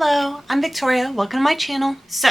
Hello, I'm Victoria. Welcome to my channel. So,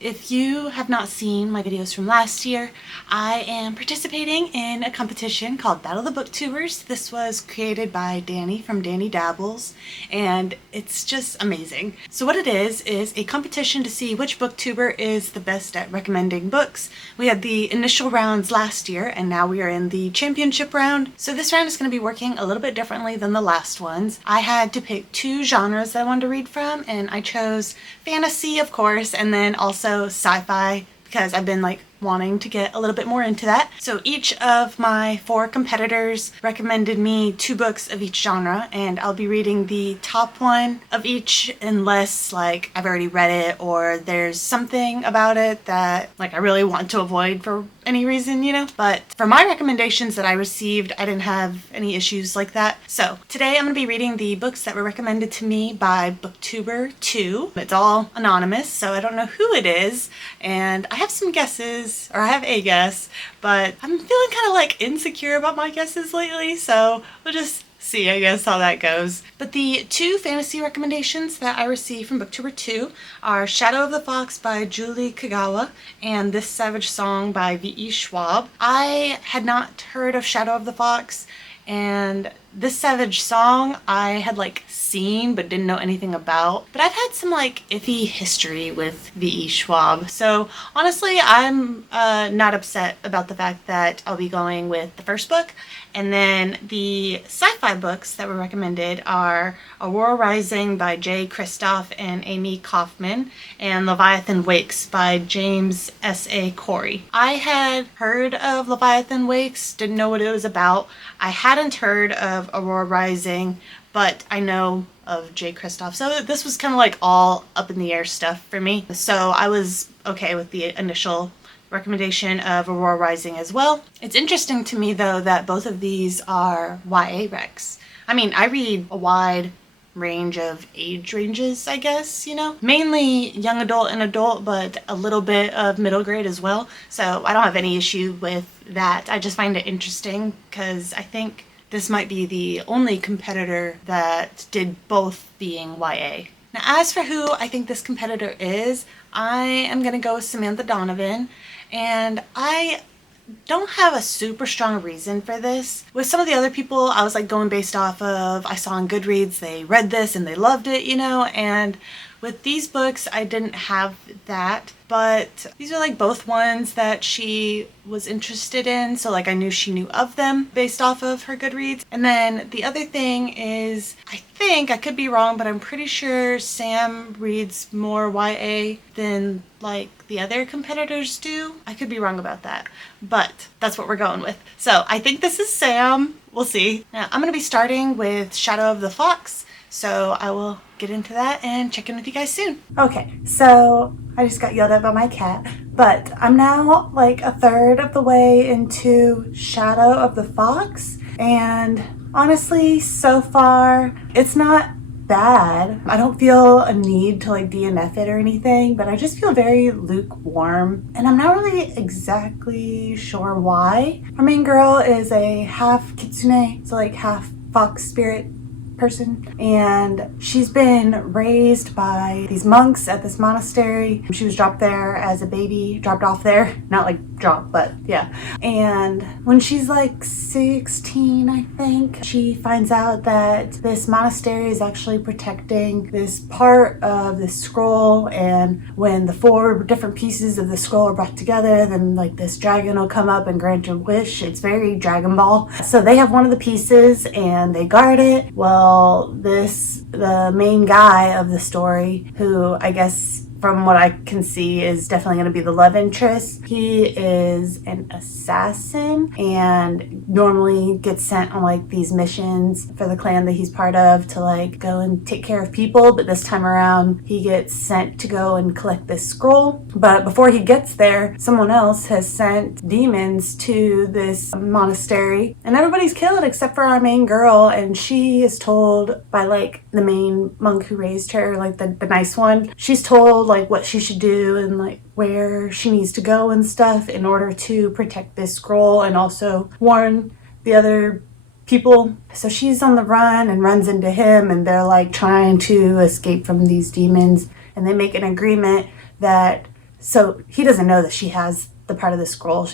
if you have not seen my videos from last year, I am participating in a competition called Battle of the Booktubers. This was created by Danny from Danny Dabbles, and it's just amazing. So what it is a competition to see which booktuber is the best at recommending books. We had the initial rounds last year, and now we are in the championship round. So this round is going to be working a little bit differently than the last ones. I had to pick two genres that I wanted to read from, and I chose fantasy, of course, and then also sci-fi, because I've been wanting to get a little bit more into that. So each of my four competitors recommended me two books of each genre, and I'll be reading the top one of each unless I've already read it or there's something about it that I really want to avoid for any reason, But for my recommendations that I received, I didn't have any issues like that. So today I'm going to be reading the books that were recommended to me by Booktuber 2. It's all anonymous, so I don't know who it is, and I have some guesses, or I have a guess, but I'm feeling kind of insecure about my guesses lately, so we'll just see, I guess, how that goes. But the two fantasy recommendations that I received from Booktuber 2 are Shadow of the Fox by Julie Kagawa and This Savage Song by V.E. Schwab. I had not heard of Shadow of the Fox, and This Savage Song I had seen but didn't know anything about. But I've had some iffy history with V.E. Schwab, so honestly I'm not upset about the fact that I'll be going with the first book. And then the sci-fi books that were recommended are Aurora Rising by Jay Kristoff and Amy Kaufman, and Leviathan Wakes by James S.A. Corey. I had heard of Leviathan Wakes, didn't know what it was about. I hadn't heard of Aurora Rising, but I know of Jay Kristoff, so this was kind of all up in the air stuff for me. So I was okay with the initial recommendation of Aurora Rising as well. It's interesting to me though that both of these are YA recs. I mean, I read a wide range of age ranges, I guess, mainly young adult and adult, but a little bit of middle grade as well. So I don't have any issue with that. I just find it interesting because I think this might be the only competitor that did both being YA. Now, as for who I think this competitor is, I am going to go with Samantha Donovan, and I don't have a super strong reason for this. With some of the other people, I was going based off of, I saw on Goodreads, they read this and they loved it, and with these books, I didn't have that, but these are both ones that she was interested in, so I knew she knew of them based off of her Goodreads. And then the other thing is, I think, I could be wrong, but I'm pretty sure Sam reads more YA than the other competitors do. I could be wrong about that, but that's what we're going with. So I think this is Sam. We'll see. Now I'm going to be starting with Shadow of the Fox, so I will get into that and check in with you guys soon. Okay, so I just got yelled at by my cat, but I'm now a third of the way into Shadow of the Fox, and honestly, so far, it's not bad. I don't feel a need to DNF it or anything, but I just feel very lukewarm, and I'm not really exactly sure why. Our main girl is a half kitsune, so half fox spirit person, and she's been raised by these monks at this monastery. She was dropped there as a baby, dropped off there, not dropped, but yeah. And when she's 16, I think, she finds out that this monastery is actually protecting this part of the scroll, and when the four different pieces of the scroll are brought together, then this dragon will come up and grant your wish. It's very Dragon Ball. So they have one of the pieces and they guard it. Well, the main guy of the story, who I guess from what I can see is definitely going to be the love interest, he is an assassin and normally gets sent on these missions for the clan that he's part of to go and take care of people, but this time around he gets sent to go and collect this scroll. But before he gets there, someone else has sent demons to this monastery, and everybody's killed except for our main girl, and she is told by the main monk who raised her, the nice one. She's told what she should do and where she needs to go and stuff in order to protect this scroll, and also warn the other people. So she's on the run and runs into him, and they're like trying to escape from these demons, and they make an agreement that, so he doesn't know that she has the part of the scroll,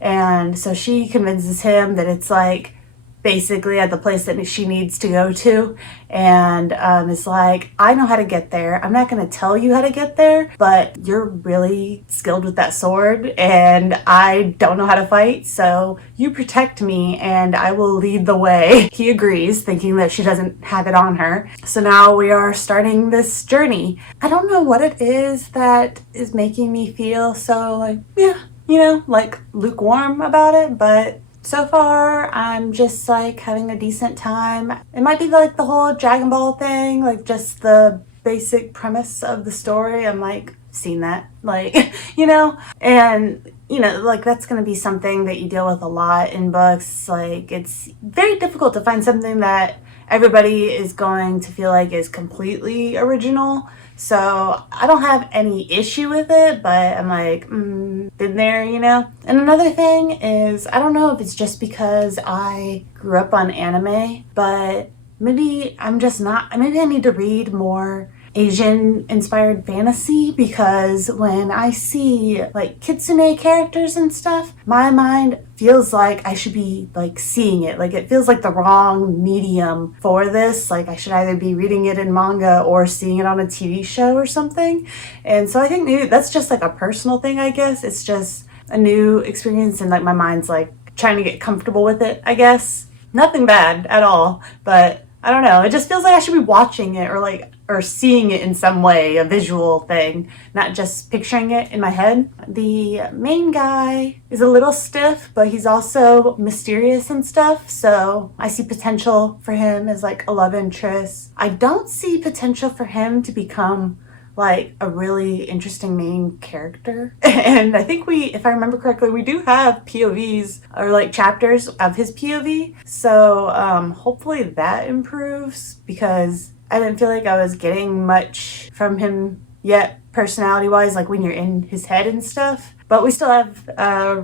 and so she convinces him that it's like basically at the place that she needs to go to, and it's like, I know how to get there. I'm not going to tell you how to get there, but you're really skilled with that sword and I don't know how to fight, so you protect me and I will lead the way. He agrees, thinking that she doesn't have it on her. So now we are starting this journey. I don't know what it is that is making me feel so like, yeah, you know, like lukewarm about it, but so far, I'm just like having a decent time. It might be like the whole Dragon Ball thing, like just the basic premise of the story. I'm like, seen that, like, you know, and you know, like that's going to be something that you deal with a lot in books. Like, it's very difficult to find something that everybody is going to feel like is completely original. So I don't have any issue with it, but I'm like, been there, you know? And another thing is, I don't know if it's just because I grew up on anime, but maybe I'm just not, maybe I need to read more Asian inspired fantasy, because when I see like kitsune characters and stuff, my mind feels like I should be like seeing it. Like, it feels like the wrong medium for this. Like, I should either be reading it in manga or seeing it on a TV show or something. And so I think maybe that's just like a personal thing, I guess. It's just a new experience and like my mind's like trying to get comfortable with it, I guess. Nothing bad at all, but I don't know. It just feels like I should be watching it or seeing it in some way, a visual thing, not just picturing it in my head. The main guy is a little stiff, but he's also mysterious and stuff. So I see potential for him as like a love interest. I don't see potential for him to become like a really interesting main character. And I think if I remember correctly, we do have POVs or like chapters of his POV. So hopefully that improves, because I didn't feel like I was getting much from him yet, personality wise, like when you're in his head and stuff. But we still have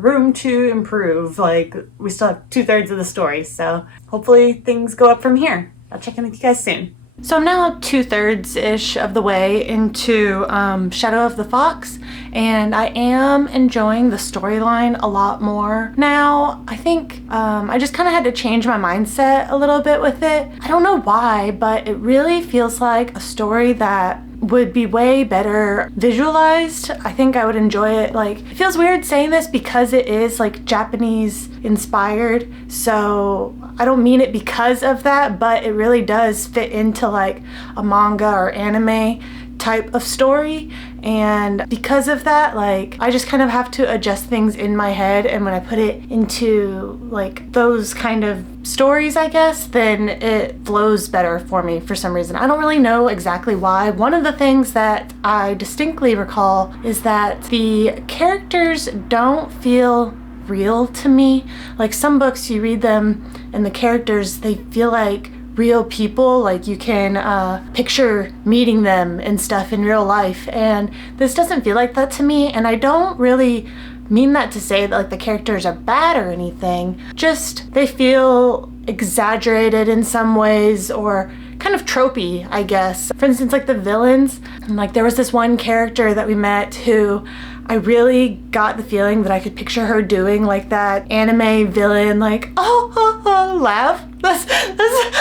room to improve. Like, we still have 2/3 of the story. So hopefully things go up from here. I'll check in with you guys soon. So I'm now 2/3-ish of the way into Shadow of the Fox, and I am enjoying the storyline a lot more now. I think I just kind of had to change my mindset a little bit with it. I don't know why, but it really feels like a story that would be way better visualized. I think I would enjoy it. Like, it feels weird saying this because it is like Japanese inspired, so I don't mean it because of that, but it really does fit into like a manga or anime type of story. And because of that, like, I just kind of have to adjust things in my head, and when I put it into like those kind of stories, I guess, then it flows better for me for some reason. I don't really know exactly why. One of the things that I distinctly recall is that the characters don't feel real to me. Like, some books you read them and the characters, they feel like real people, like you can picture meeting them and stuff in real life, and this doesn't feel like that to me. And I don't really mean that to say that like the characters are bad or anything, just they feel exaggerated in some ways, or kind of tropey, I guess. For instance, like the villains, like there was this one character that we met who I really got the feeling that I could picture her doing like that anime villain, like, laugh. That's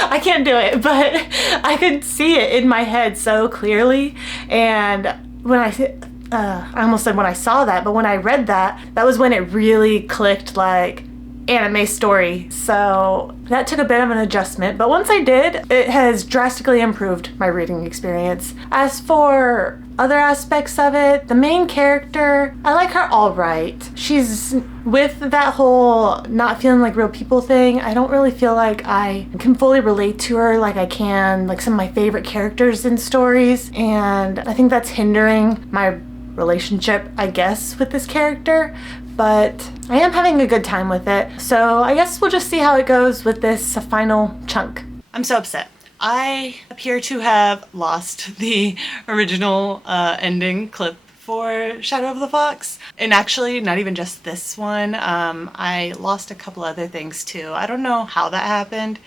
I can't do it, but I could see it in my head so clearly. And when I almost said when I saw that, but when I read that, that was when it really clicked, like, anime story. So that took a bit of an adjustment, but once I did, it has drastically improved my reading experience. As for other aspects of it, the main character, I like her all right. She's with that whole not feeling like real people thing. I don't really feel like I can fully relate to her like I can like some of my favorite characters in stories, and I think that's hindering my relationship, I guess, with this character. But I am having a good time with it, so I guess we'll just see how it goes with this final chunk. I'm so upset. I appear to have lost the original ending clip for Shadow of the Fox. And actually, not even just this one. I lost a couple other things too. I don't know how that happened.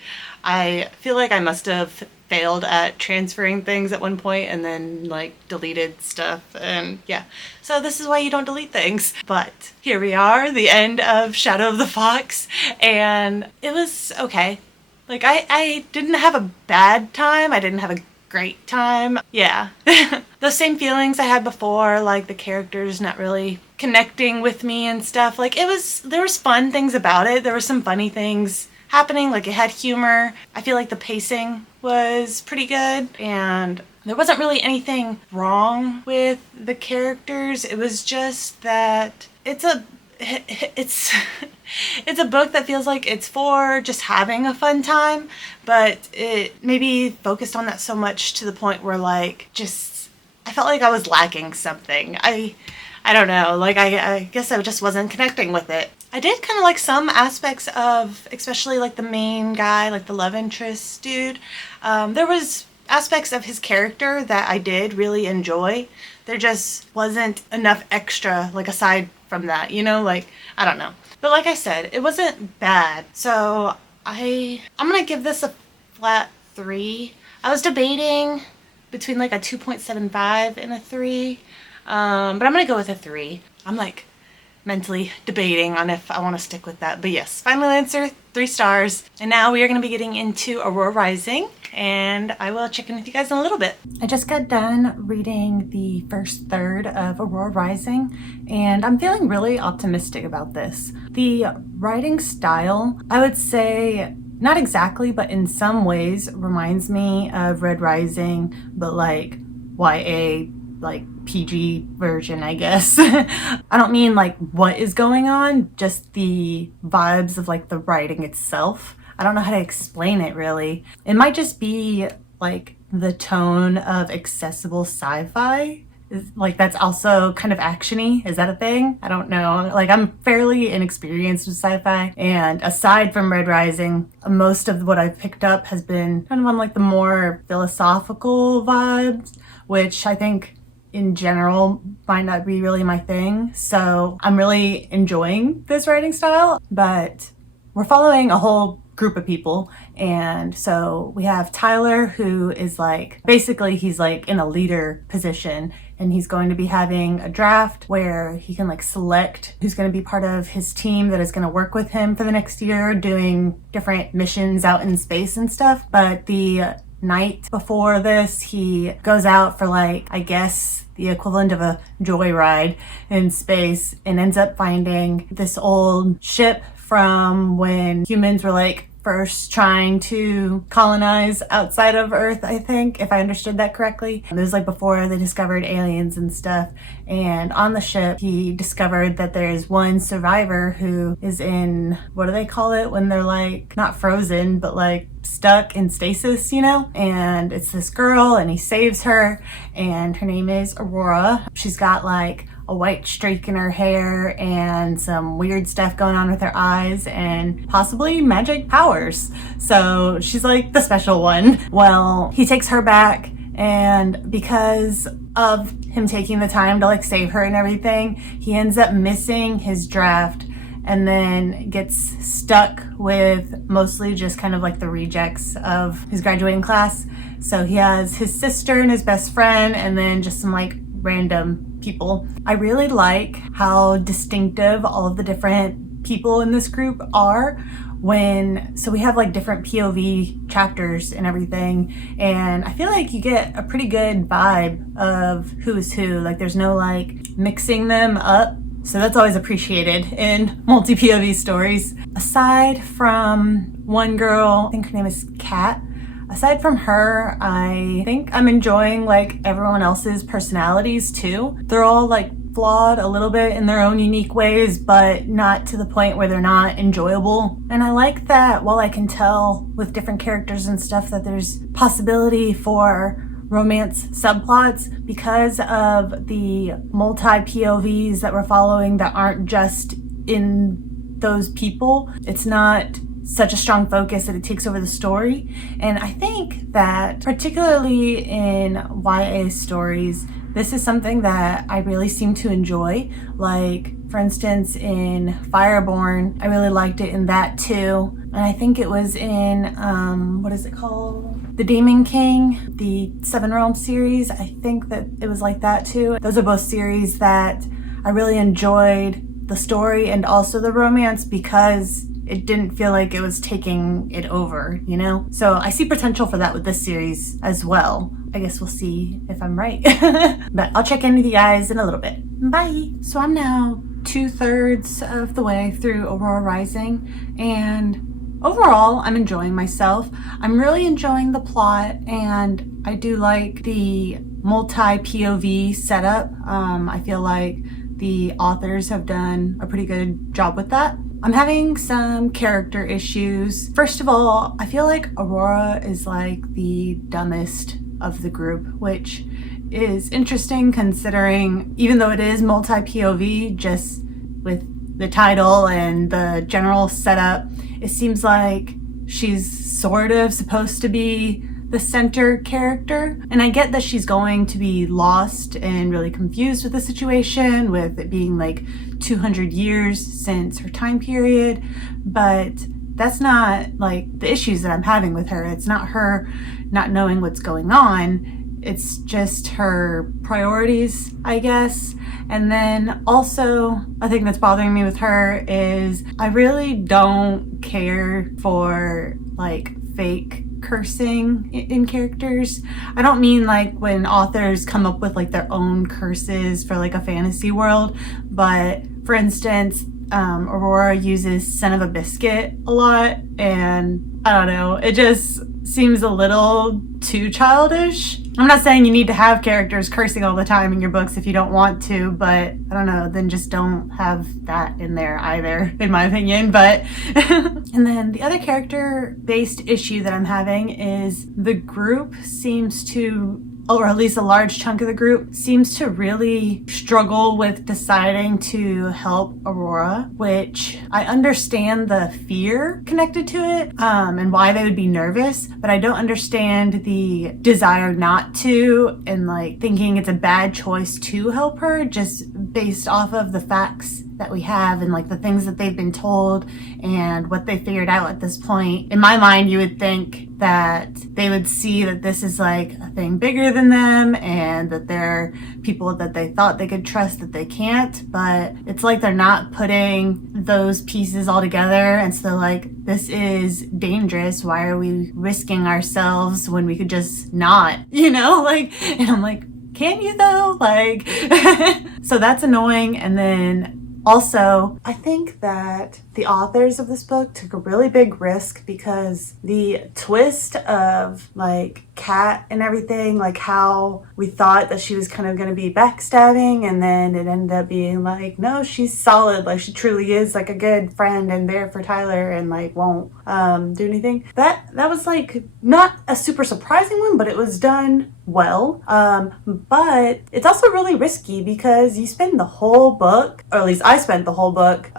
I feel like I must have failed at transferring things at one point and then like deleted stuff, and yeah. So this is why you don't delete things. But here we are, the end of Shadow of the Fox, and it was okay. Like I didn't have a bad time. I didn't have a great time. Yeah. The same feelings I had before, like the characters not really connecting with me and stuff. Like there was fun things about it. There were some funny things happening, like it had humor. I feel like the pacing was pretty good, and there wasn't really anything wrong with the characters. It was just that it's a book that feels like it's for just having a fun time, but it maybe focused on that so much to the point where like just I felt like I was lacking something. I don't know, like I guess I just wasn't connecting with it. I did kind of like some aspects of, especially like the main guy, like the love interest dude. There was aspects of his character that I did really enjoy. There just wasn't enough extra, like aside from that, you know, like, I don't know. But like I said, it wasn't bad. So I'm gonna give this a flat 3. I was debating between like a 2.75 and a 3. But I'm gonna go with a 3. I'm like mentally debating on if I want to stick with that. But yes, final answer, 3 stars. And now we are going to be getting into Aurora Rising, and I will check in with you guys in a little bit. I just got done reading the first third of Aurora Rising, and I'm feeling really optimistic about this. The writing style, I would say, not exactly, but in some ways reminds me of Red Rising, but like YA, like PG version, I guess. I don't mean like what is going on, just the vibes of like the writing itself. I don't know how to explain it really. It might just be like the tone of accessible sci-fi. Like that's also kind of actiony. Is that a thing? I don't know. Like I'm fairly inexperienced with sci-fi, and aside from Red Rising, most of what I've picked up has been kind of on like the more philosophical vibes, which I think in general might not be really my thing. So I'm really enjoying this writing style, but we're following a whole group of people. And so we have Tyler, who is like, basically he's like in a leader position, and he's going to be having a draft where he can like select who's going to be part of his team that is going to work with him for the next year, doing different missions out in space and stuff. But the night before this, he goes out for like, I guess the equivalent of a joyride in space, and ends up finding this old ship from when humans were like first trying to colonize outside of Earth, I think, if I understood that correctly. It was like before they discovered aliens and stuff. And on the ship, he discovered that there's one survivor who is in, what do they call it when they're like, not frozen, but like stuck in stasis, you know? And it's this girl, and he saves her, and her name is Aurora. She's got like a white streak in her hair and some weird stuff going on with her eyes, and possibly magic powers. So she's like the special one. Well, he takes her back, and because of him taking the time to like save her and everything, he ends up missing his draft, and then gets stuck with mostly just kind of like the rejects of his graduating class. So he has his sister and his best friend, and then just some like random people. I really like how distinctive all of the different people in this group are. So we have like different POV chapters and everything, and I feel like you get a pretty good vibe of who is who. Like there's no like mixing them up, so that's always appreciated in multi-POV stories. Aside from one girl, I think her name is Kat. Aside from her, I think I'm enjoying like everyone else's personalities too. They're all like flawed a little bit in their own unique ways, but not to the point where they're not enjoyable. And I like that while I can tell with different characters and stuff that there's possibility for romance subplots because of the multi-POVs that we're following that aren't just in those people. It's not such a strong focus that it takes over the story. And I think that particularly in YA stories, this is something that I really seem to enjoy. Like, for instance, in Fireborn, I really liked it in that too. And I think it was in, what is it called? The Demon King, the Seven Realms series. I think that it was like that too. Those are both series that I really enjoyed the story and also the romance because it didn't feel like it was taking it over, you know? So I see potential for that with this series as well. I guess we'll see if I'm right. But I'll check in with you guys in a little bit. Bye. So I'm now 2/3 of the way through Aurora Rising, and overall I'm enjoying myself. I'm really enjoying the plot, and I do like the multi-POV setup. I feel like the authors have done a pretty good job with that. I'm having some character issues. First of all, I feel like Aurora is like the dumbest of the group, which is interesting considering even though it is multi-POV, just with the title and the general setup, it seems like she's sort of supposed to be the center character. And I get that she's going to be lost and really confused with the situation, with it being like 200 years since her time period, but that's not like the issues that I'm having with her. It's not her not knowing what's going on. It's just her priorities, I guess. And then also a thing that's bothering me with her is I really don't care for like fake cursing in characters. I don't mean like when authors come up with like their own curses for like a fantasy world, but for instance, Aurora uses son of a biscuit a lot, and I don't know, it just seems a little too childish. I'm not saying you need to have characters cursing all the time in your books if you don't want to, but I don't know, then just don't have that in there either, in my opinion. But and then the other character-based issue that I'm having is the group seems to, or at least a large chunk of the group, seems to really struggle with deciding to help Aurora, which I understand the fear connected to it, and why they would be nervous, but I don't understand the desire not to, and like thinking it's a bad choice to help her just based off of the facts that we have and like the things that they've been told and what they figured out at this point. In my mind, you would think that they would see that this is like a thing bigger than them and that they're people that they thought they could trust that they can't, but it's like they're not putting those pieces all together, and so like, this is dangerous. Why are we risking ourselves when we could just not, you know? Like, and I'm like, can you though? Like, so that's annoying. And then also, I think that the authors of this book took a really big risk because the twist of like Kat and everything, like how we thought that she was kind of going to be backstabbing, and then it ended up being like, no, she's solid, like she truly is like a good friend and there for Tyler and like won't do anything. That was like not a super surprising one, but it was done well. But it's also really risky because you spend the whole book, or at least I spent the whole book,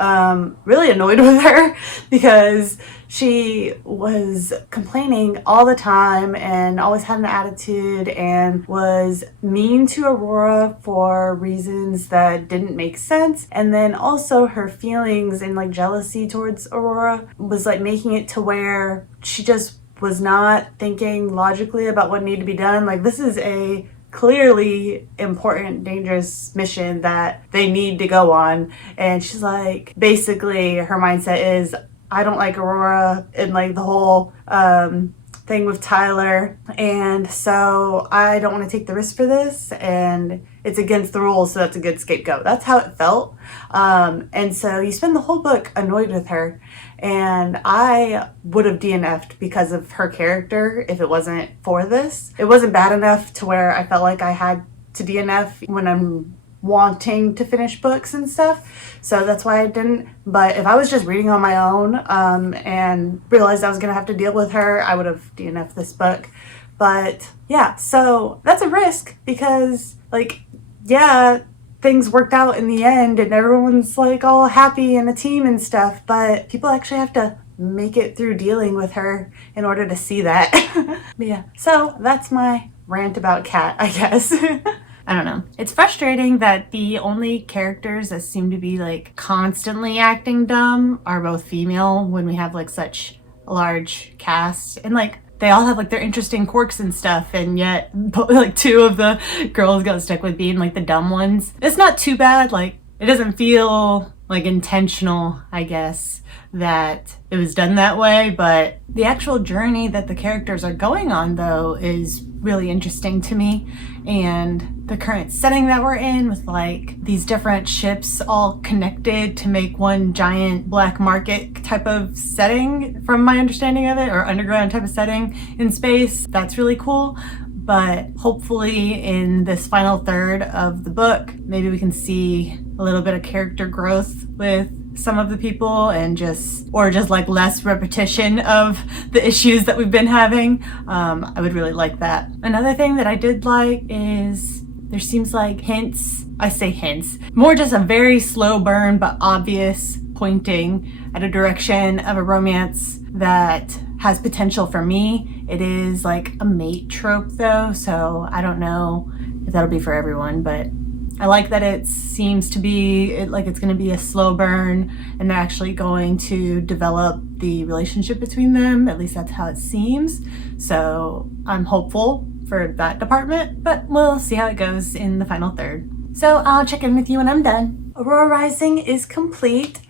really annoyed with her because she was complaining all the time and always had an attitude and was mean to Aurora for reasons that didn't make sense. And then also her feelings and like jealousy towards Aurora was like making it to where she just was not thinking logically about what needed to be done. Like, this is a clearly important, dangerous mission that they need to go on. And she's like, basically her mindset is, I don't like Aurora and like the whole thing with Tyler, and so I don't want to take the risk for this, and it's against the rules, so that's a good scapegoat. That's how it felt. And so you spend the whole book annoyed with her, and I would have DNF'd because of her character if it wasn't for this. It wasn't bad enough to where I felt like I had to DNF when I'm wanting to finish books and stuff, so that's why I didn't. But if I was just reading on my own and realized I was gonna have to deal with her, I would have DNF'd this book. But yeah, so that's a risk because like, yeah, things worked out in the end and everyone's like all happy in a team and stuff, but people actually have to make it through dealing with her in order to see that. But yeah, so that's my rant about Kat, I guess. I don't know. It's frustrating that the only characters that seem to be like constantly acting dumb are both female when we have like such a large cast, and like they all have like their interesting quirks and stuff, and yet like two of the girls got stuck with being like the dumb ones. It's not too bad. Like it doesn't feel like intentional, I guess, that it was done that way, but the actual journey that the characters are going on though is really interesting to me. And the current setting that we're in with like these different ships all connected to make one giant black market type of setting, from my understanding of it, or underground type of setting in space, that's really cool. But hopefully in this final third of the book, maybe we can see a little bit of character growth with some of the people, and just like less repetition of the issues that we've been having. I would really like that. Another thing that I did like is there seems like hints, I say hints, more just a very slow burn but obvious pointing at a direction of a romance that has potential for me. It is like a mate trope though, so I don't know if that'll be for everyone, but I like that it seems to be like it's going to be a slow burn and they're actually going to develop the relationship between them. At least that's how it seems. So I'm hopeful for that department, but we'll see how it goes in the final third. So I'll check in with you when I'm done. Aurora Rising is complete.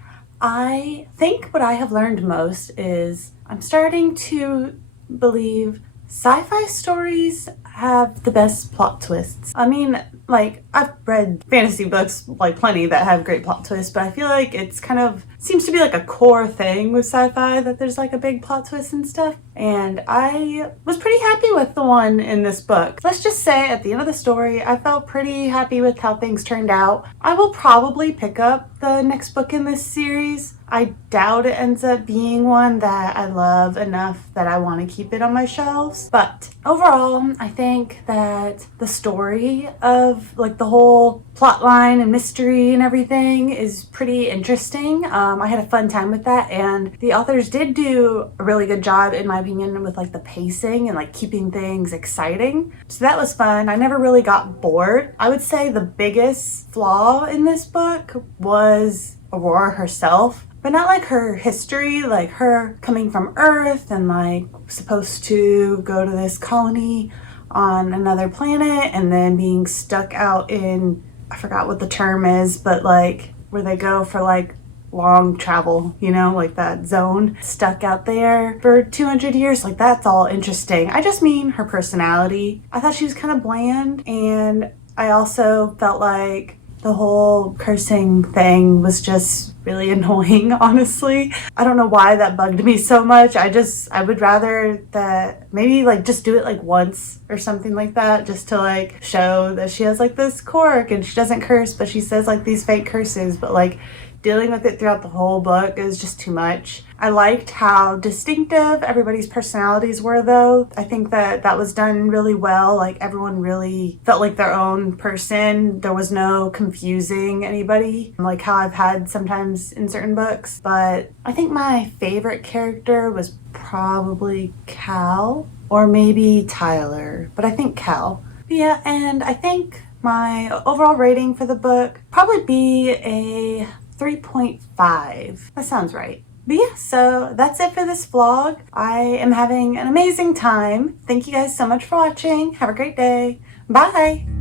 I think what I have learned most is I'm starting to believe sci-fi stories have the best plot twists. I mean, like, I've read fantasy books, like plenty, that have great plot twists, but I feel like it's kind of seems to be like a core thing with sci-fi, that there's like a big plot twist and stuff. And I was pretty happy with the one in this book. Let's just say at the end of the story, I felt pretty happy with how things turned out. I will probably pick up the next book in this series. I doubt it ends up being one that I love enough that I want to keep it on my shelves. But overall, I think that the story of like the whole plot line and mystery and everything is pretty interesting. I had a fun time with that, and the authors did do a really good job, in my opinion, with like the pacing and like keeping things exciting. So that was fun. I never really got bored. I would say the biggest flaw in this book was Aurora herself. But not like her history, like her coming from Earth and like supposed to go to this colony on another planet and then being stuck out in, I forgot what the term is, but like where they go for like long travel, you know, like that zone, stuck out there for 200 years. Like that's all interesting. I just mean her personality. I thought she was kind of bland, and I also felt like the whole cursing thing was just really annoying, honestly. I don't know why that bugged me so much. I would rather that maybe like just do it like once or something like that, just to like show that she has like this quirk and she doesn't curse, but she says like these fake curses, but like dealing with it throughout the whole book is just too much. I liked how distinctive everybody's personalities were though. I think that that was done really well. Like everyone really felt like their own person. There was no confusing anybody, like how I've had sometimes in certain books. But I think my favorite character was probably Cal, or maybe Tyler, but I think Cal. But yeah, and I think my overall rating for the book probably be a 3.5. That sounds right. But yeah, so that's it for this vlog. I am having an amazing time. Thank you guys so much for watching. Have a great day. Bye!